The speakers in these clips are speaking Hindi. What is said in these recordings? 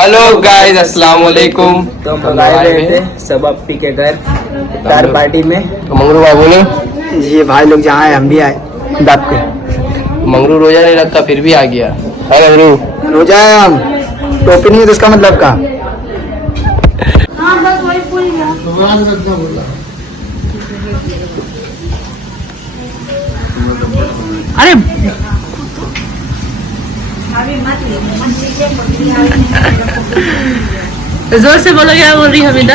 हेलो गाइस, अस्सलाम वालेकुम। तो हम लोग आए हुए थे सब अपी के घर इफ्तार पार्टी में। मंगरू भाई बोले जी भाई लोग जहाँ है हम भी आए दाप के। मंगरू रोजा नहीं रखता फिर भी आ गया है। मंगरू रोजा है हम, टोपी नहीं है तो इसका मतलब का। अरे जोर से बोलो, क्या बोल रही हमीदा?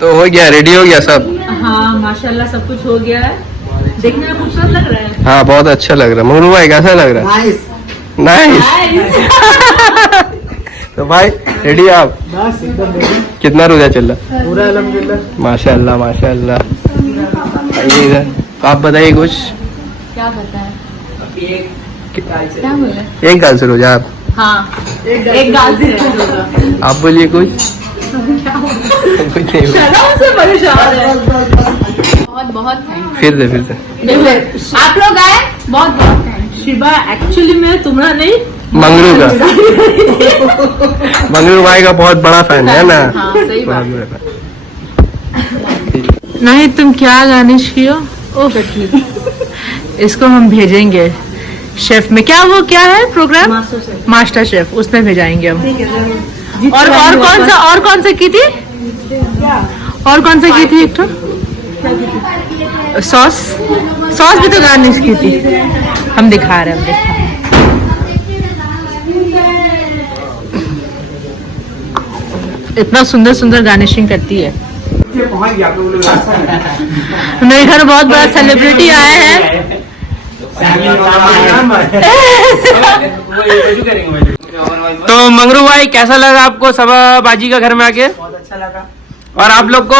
तो हो गया, रेडी हो गया सब। हाँ माशाल्लाह सब कुछ हो गया है। देखने में खूबसूरत लग रहा है। हाँ बहुत अच्छा लग रहा है। मंगरू भाई कैसा लग रहा है? नाइस। तो भाई रेडी आप? बस एकदम रेडी। कितना रोजा चल रहा? पूरा अल्हम्दुलिल्लाह। माशाल्लाह माशाल्लाह। आइए इधर, आप बताइए कुछ। क्या बताए? क्या बोल रहे? एक गाल से रोजा आप? हाँ एक गाल से आप बोलिए कुछ। कुछ नहीं बोला। से परेशान है। बहुत बहुत थैंक फिर से आप लोग आए, बहुत बहुत थैंक। शिवा एक्चुअली मैं तुम्हारा नहीं, मंगरू का मंगरू भाई का बहुत बड़ा फैन है ना। हाँ सही बात। बहुत बड़ा fan। नहीं तुम क्या गार्निश कियो? ओह इसको हम भेजेंगे शेफ में। क्या वो क्या है प्रोग्राम? मास्टर शेफ, उसमें भेजाएंगे हम। और कौन सा की थी? और कौन सा की थी? एक तो सॉस भी तो गार्निश की थी। हम दिखा रहे हैं, इतना सुंदर सुंदर गार्निशिंग करती है। मेरे घर बहुत बड़ा सेलिब्रिटी आए हैं। तो मंगरू भाई कैसा लगा आपको सबा बाजी का घर में आके? बहुत अच्छा लगा। और आप लोग को?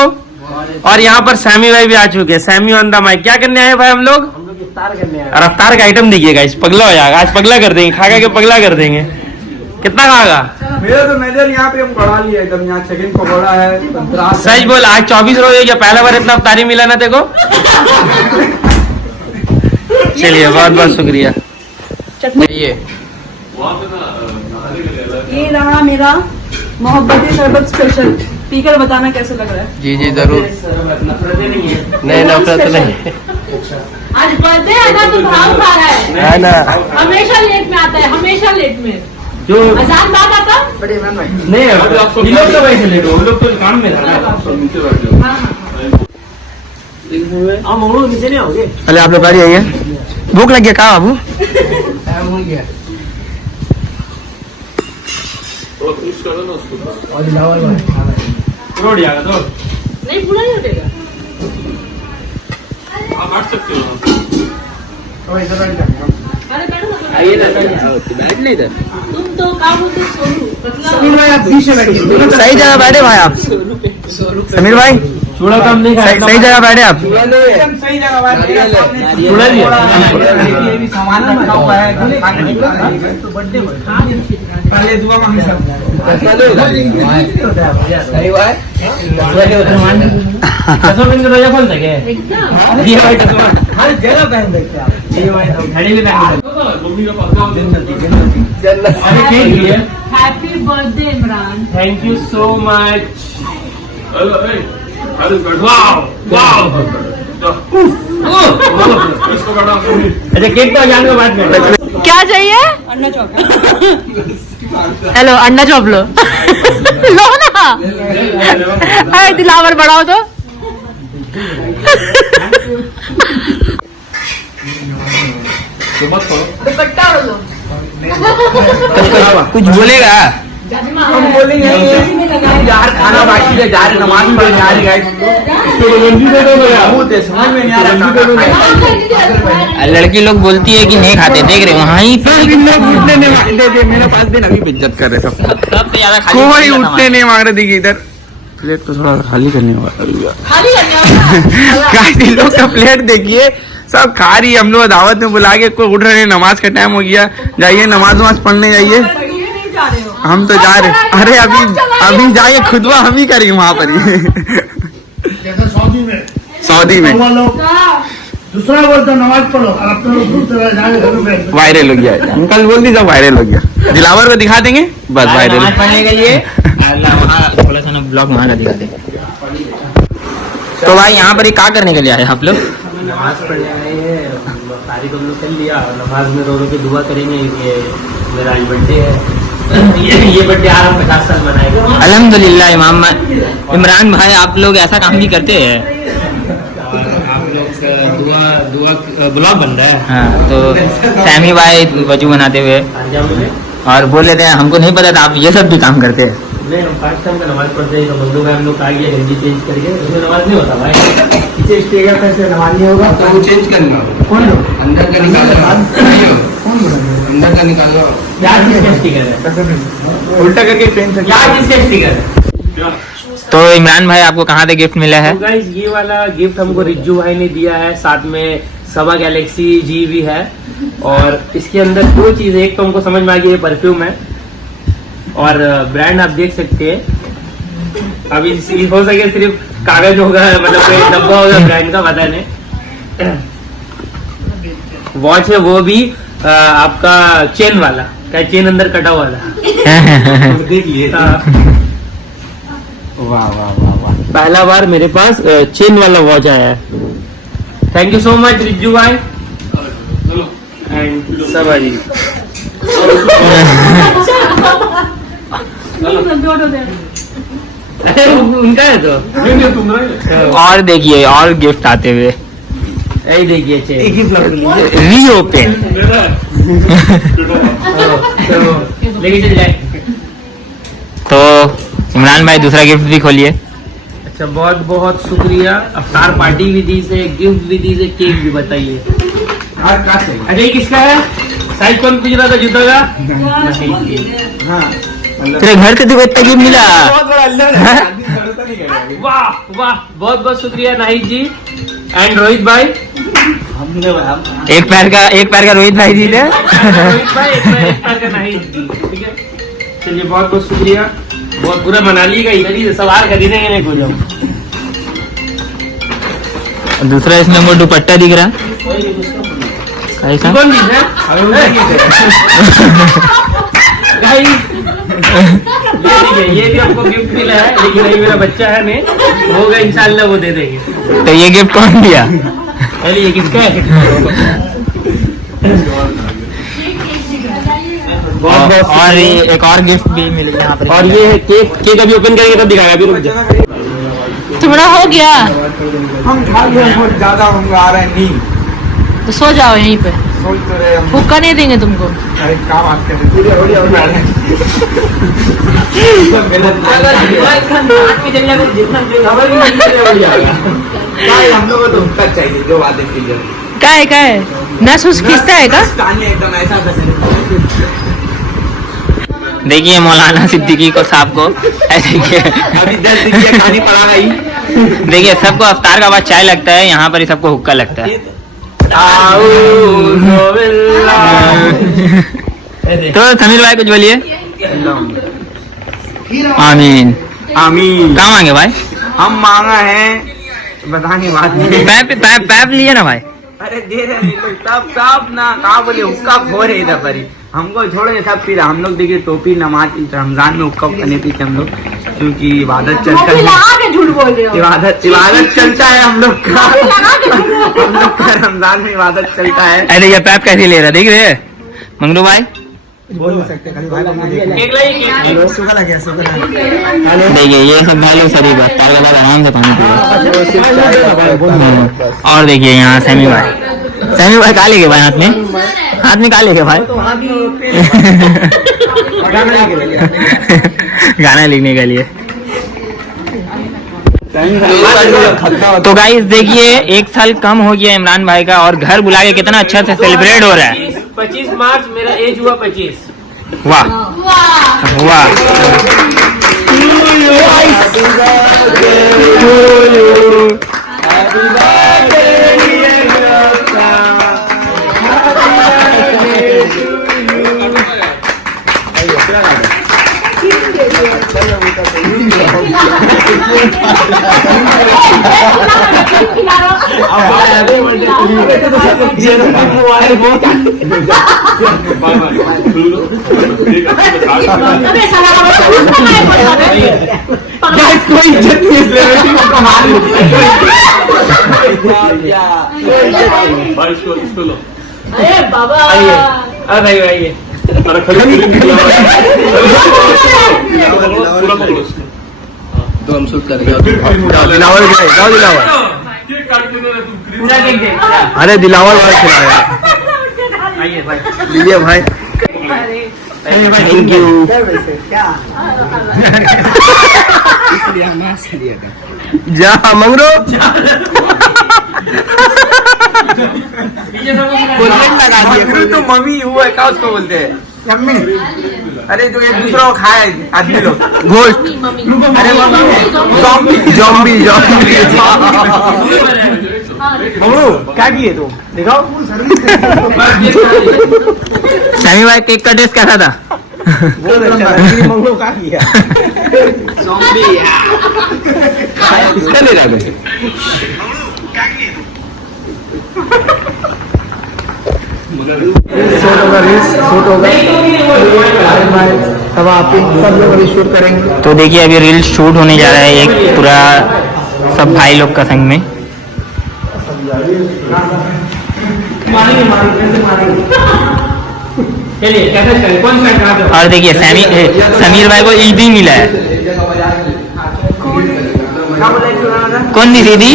और यहाँ पर सैमी भाई भी आ चुके हैं। Sammy on the mic. क्या करने आए भाई हम लोग? इफ्तार करने आए। और अफ्तार का आइटम दिखिएगा, इस पगला हो जाएगा। आज पगला कर देंगे, खा के पगला कर देंगे। कितना खाएगा? मेरा तो नजर यहाँ पे हम बढ़ा लिया एकदम। यहाँ चिकन पकौड़ा है, संतरा। सच बोल, आज 24 रोज हो गया, पहला बार इतना अफ्तारी मिला ना देखो। चलिए बहुत बहुत शुक्रिया। ये रहा मेरा मोहब्बती शरबत स्पेशल। पीकर बताना कैसे लग रहा है। जी जरूर। नहीं नफरत तो नहीं आज बर्थडे है ना, तो भाव खा रहा है। है ना। हमेशा लेट में आता है, हमेशा लेट में। जो अजान बाद आता। नहीं ये लोग तो वैसे लेट हो, लोग तो काम में नीचे नहीं आओगे? पहले आप लोग गाड़ी आइए। भूख लग गया कहाँ बाबू? नहीं पूरा नहीं उठेगा। आप बैठ सकते हो। अरे बैठो ना, बैठ ले इधर। तुम तो काम होते सोनू पतला। सही जगह बैठे भाई आप। समीर भाई चूड़ा काम नहीं सही जगह बैठे आप। सही जगह सामान रखा हुआ है। पहले दुआ मांगी सब। रोजा खोल सके जगह पहन सकते आप। घड़ी भी पहन happy birthday Imran. Thank you so much. अच्छा केक तो जान के बाद में क्या चाहिए? अन्ना चौक। हेलो अंडा चॉप लो। लो ना। अरे दिलावर बढ़ाओ तो। दुपट्टा ओढ़ लो। कुछ बोलेगा? हम बोलेंगे यार खाना बाकी है, जा रहे नमाज पढ़ने आ रहे गाइस। समझ में नहीं आ रहा। लड़की लोग बोलती है कि नहीं खाते, देख रहे वहाँ ही मेरे पास दिन अभी इज्जत कर रहे सब। सबसे ज्यादा कोई उठने नहीं मांग रहे। देखिए इधर प्लेट तो थोड़ा खाली करने वाला। खाली करने काफी लोग का प्लेट देखिए, सब खा रही है। हम लोग दावत में बुला के कोई उठ रहे हैं। नमाज का टाइम हो गया, जाइए नमाज पढ़ने जाइए। हम तो जा रहे। अरे अभी जाइए, खुदवा हम ही करेंगे वहां पर। सऊदी में दूसरा बोलता नमाज पढ़ो और अपना लोग दूर चला जाए घर में बैठ वायरल हो गया अंकल बोल दी सब वायरल हो गया दिलावर को दिखा देंगे बस वायरल नमाज पढ़ने के लिए वहाँ थोड़ा सा ना ब्लॉग वहाँ का दिखाते। तो भाई यहाँ पर क्या करने के लिए आए आप लोग? नमाज पढ़ने आए हैं, सारी को लोग कर लिया। नमाज में रो रो के दुआ करेंगे कि मेरा आज बर्थडे है, ये बर्थडे आज हम 50 साल मनाएंगे। अल्हम्दुलिल्लाह इमरान भाई आप लोग ऐसा काम भी करते हैं। और आप लोग दुआ ब्लॉग बन रहा है। हाँ तो सैमी भाई वजू बनाते हुए आज जाओ मुझे और बोल लेते हैं हमको नहीं पता था आप ये सब भी काम करते हैं। नहीं, हम 5 टाइम का नमाज पढ़ते हैं। तो बंदों का हम लोग आ गया गंजी चेंज करके, उसमें नमाज नहीं होता भाई। पीछे स्टेज पर से नमाज नहीं होगा तो चेंज करना कौन लोग अंदर का निकालो कौन बोला अंदर का निकालो क्या किसका स्टिकर है? उल्टा करके फ्रेम से क्या किसका स्टिकर है? तो इमरान भाई आपको कहाँ से गिफ्ट मिला है? तो गाइस ये वाला गिफ्ट हमको रिज्जू भाई ने दिया है, साथ में सवा गैलेक्सी जी भी है। और इसके अंदर 2 चीजें, एक तो हमको समझ में आ गई, ये परफ्यूम है और ब्रांड आप देख सकते हैं। अभी हो सके सिर्फ कागज होगा, मतलब कोई डब्बा होगा ब्रांड का, पता नहीं। वॉच है वो भी आपका चेन वाला, क्या चेन अंदर कटा हुआ था देख लिए। वाह वाह वाह वाह, पहला बार मेरे पास चेन वाला वॉच आया है। Thank you so much Rijju भाई एंड सबा जी। उनका है तो और देखिए और गिफ्ट आते हुए यही देखिए चेन रीओपन। लेके चल जाए। तो इमरान भाई दूसरा गिफ्ट भी खोलिए। अच्छा बहुत बहुत शुक्रिया। अफ्तार पार्टी भी दी से, गिफ्ट भी दी से, केक भी बताइए। अरे ये किसका है? साइज कौन पूछ रहा था जूता का? तेरे घर से तुझे इतना गिफ्ट मिला? वाह वाह, बहुत बहुत शुक्रिया नाहिद जी एंड रोहित भाई। एक पैर का रोहित भाई जी थे। रोहित भाई एक पैर का नाहिद जी, ठीक है। चलिए बहुत बहुत शुक्रिया। बहुत पूरा मनाली का इधर ही सवार खरीदेंगे नहीं कोई लोग। दूसरा इसमें हमको दुपट्टा दिख रहा कैसा? कौन दी है? ये भी हमको गिफ्ट मिला है, लेकिन अभी मेरा बच्चा है नहीं, होगा इंशाल्लाह वो दे देंगे। तो ये गिफ्ट कौन दिया? अरे ये किसका है? और ये एक और गिफ्ट भी मिला यहाँ पर। और ये है केक अभी ओपन करेंगे तब दिखाएगा। अभी रुक जा। तुम्हारा हो गया हम खा लिए बहुत ज्यादा हम आ रहे हैं नींद तो सो जाओ यहीं पे, सोच तो रहे हम भूखा नहीं देंगे तुमको। अरे काम आप करते पूरे हो रही हम लोग को तो उनका चाहिए जो बातें क्लियर क्या है नस उस खींचता है का? एकदम ऐसा देखिए मौलाना सिद्दीकी को साहब को देखिए अभी 10 दिन की कहानी पढ़ा गई। देखिए सबको अफ्तार का बाद चाय लगता है, यहाँ पर ही सबको हुक्का लगता है। तो समीर भाई कुछ बोलिए। आमीन आमीन। कहाँ मांगे भाई? हम मांगा है बताने बात नहीं। पैप लिए ना भाई? अरे दे रहे सब सब ना कहा बोले हुक्का खो रहे इधर पर ही, हमको छोड़े सब पी रहा। हम लोग देखिए टोपी नमाज रमजान में हुक्का नहीं पीते हम लोग, क्योंकि इबादत चलता है। झूठ बोल रहे हो। इबादत चलता है हम लोग का। हम लोग का रमजान में इबादत चलता है। अरे ये पैप कैसे ले रहा देख रहे मंगरू भाई? बोल नहीं सकते खाली भाई लोग केक लाइए, सुखा लग गया सुखा लग देखिए ये सब भाई लोग शरीफ है, तार के बाद आराम से पानी पी रहे। और देखिए यहाँ सैमी भाई कहा लेके भाई हाथ में कहा लेके भाई? गाना लिखने के लिए। तो गाइस देखिए 1 साल कम हो गया इमरान भाई का और घर बुला के कितना अच्छा से सेलिब्रेट हो रहा है। 25 मार्च मेरा एज हुआ 25। वाह वाह। कोई इज्जत नहीं सेलिब्रिटी को कमाल अरे बाबा आइए आइए दिलावर जाओ दिलावर पूरा केक दे अरे दिलावर भाई खिलाया आइए भाई लीजिए भाई थैंक यू जा मंगरो लगा दिए तो मम्मी हुआ है क्या उसको बोलते हैं अरे तो एक दूसरा को खाए आदमी लोग घोस्ट अरे जॉम्बी जॉम्बी मंगरू क्या किए तुम दिखाओ सैमी भाई केक का टेस्ट कैसा था? मंगरू क्या किया इसका ले रहा है सब लोग शूट करेंगे तो देखिए अभी रील शूट होने जा रहा है एक पूरा सब भाई लोग का संग में। चलिए कैसे चले कौन सा कहाँ पे और देखिए समीर भाई को ईदी मिला है। कौन दी सीधी?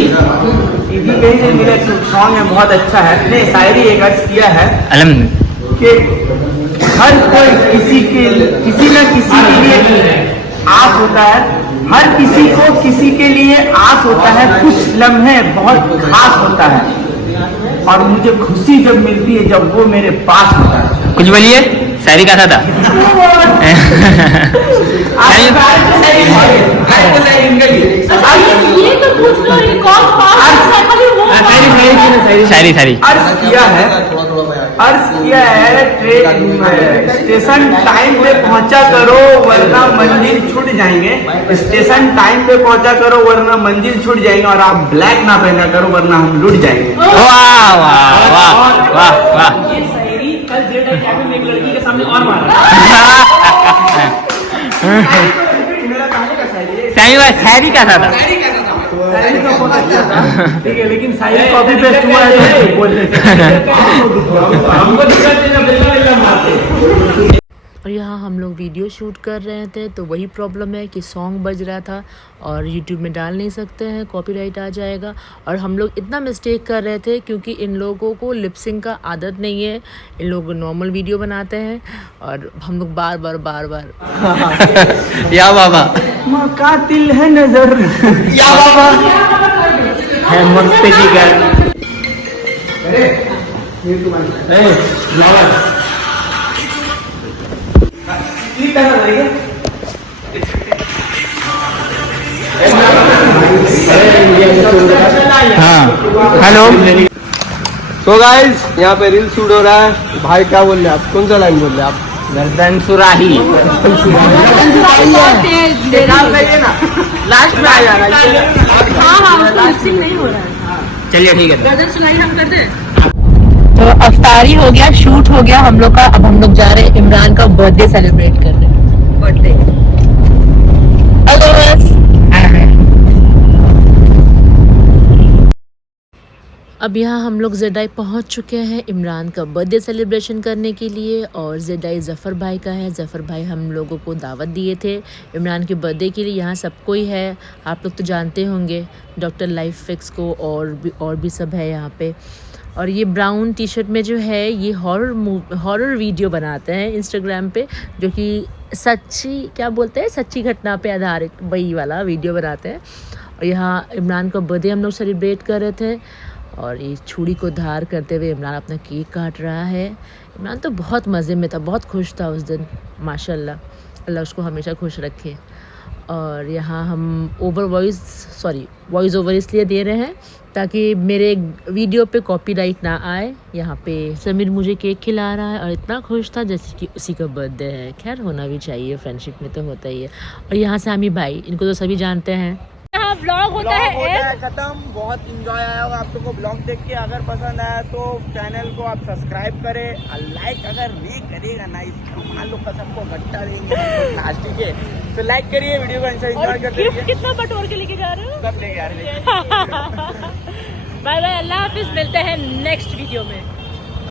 सॉन्ग है बहुत अच्छा है ने शायरी एक अर्ज किया है अलम कि हर कोई किसी न किसी के लिए आस होता है हर किसी को किसी के लिए आस होता है कुछ लम्हे बहुत खास होता है और मुझे खुशी जब मिलती है जब वो मेरे पास होता है। कुछ बोलिए शायरी कैसा था? ये तो पूछ लो ये कौन शायरी शायरी अर्ज किया है स्टेशन टाइम पे पहुंचा करो वरना मंजिल छूट जाएंगे स्टेशन टाइम पे पहुंचा करो वरना मंजिल छूट जाएंगे और आप ब्लैक ना पहना करो वरना हम लूट जाएंगे। वाह वाह वाह वाह वाह ये शायरी कल जेड कैफे में एक लड़की के सामने और मारा सैमी भाई शायरी कैसा था? ठीक है लेकिन शायरी कॉपी पेस्ट हुआ है बोलने हमको दिक्कत है ना बिल्ला मारते। और यहाँ हम लोग वीडियो शूट कर रहे थे तो वही प्रॉब्लम है कि सॉन्ग बज रहा था और यूट्यूब में डाल नहीं सकते हैं कॉपीराइट आ जाएगा। और हम लोग इतना मिस्टेक कर रहे थे क्योंकि इन लोगों को लिपसिंग का आदत नहीं है, इन लोग नॉर्मल वीडियो बनाते हैं और हम लोग बार बार या बाबा कातिल है नजर या बाबा है मस्त जिगर हाँ हेलो। तो गाइस यहाँ पे रील शूट हो रहा है। भाई क्या बोल रहे हैं आप? कौन सा लाइन बोल रहे हैं आप? गर्दन सुराही लास्ट में आ जाना नहीं हो रहा है। चलिए ठीक है। गर्दन सुनाई हम कर दें। तो अफ्तारी हो गया, शूट हो गया हम लोग का। अब हम लोग जा रहे हैं इमरान का बर्थडे सेलिब्रेट करने। बर्थडे अब यहाँ हम लोग ज़ेडाई पहुँच चुके हैं इमरान का बर्थडे सेलिब्रेशन करने के लिए। और ज़ेडाई ज़फ़र भाई का है। ज़फ़र भाई हम लोगों को दावत दिए थे इमरान के बर्थडे के लिए। यहाँ सब कोई है, आप लोग तो जानते होंगे, डॉक्टर लाइफ फिक्स को और भी सब है यहाँ पे। और ये ब्राउन टी शर्ट में जो है ये हॉरर वीडियो बनाते हैं इंस्टाग्राम पे, जो कि सच्ची क्या बोलते हैं सच्ची घटना पे आधारित वही वाला वीडियो बनाते हैं। और यहाँ इमरान का बर्थडे हम लोग सेलिब्रेट कर रहे थे और ये छुरी को धार करते हुए इमरान अपना केक काट रहा है। इमरान तो बहुत मज़े में था, बहुत खुश था उस दिन, माशाल्लाह, अल्लाह उसको हमेशा खुश रखे। और यहाँ हम वॉइस ओवर इसलिए दे रहे हैं ताकि मेरे वीडियो पे कॉपीराइट ना आए। यहाँ पे समीर मुझे केक खिला रहा है और इतना खुश था जैसे कि उसी का बर्थडे है। खैर होना भी चाहिए, फ्रेंडशिप में तो होता ही है। और यहाँ सामी भाई, इनको तो सभी जानते हैं। व्लॉग होता है खत्म। बहुत इंजॉय आया होगा आप लोग को ब्लॉग देख के। अगर पसंद आया तो चैनल को आप सब्सक्राइब करें और लाइक अगर नहीं करेगा ना, इसका मान लो सबको गट्टा देंगे प्लास्टिक है, तो लाइक करिए, वीडियो को एंजॉय करते रहिए। कितना बटोर के लेके जा रहे हो? सब लेके आ रहे हैं। बाय बाय, अल्लाह हाफिज, मिलते हैं नेक्स्ट वीडियो में।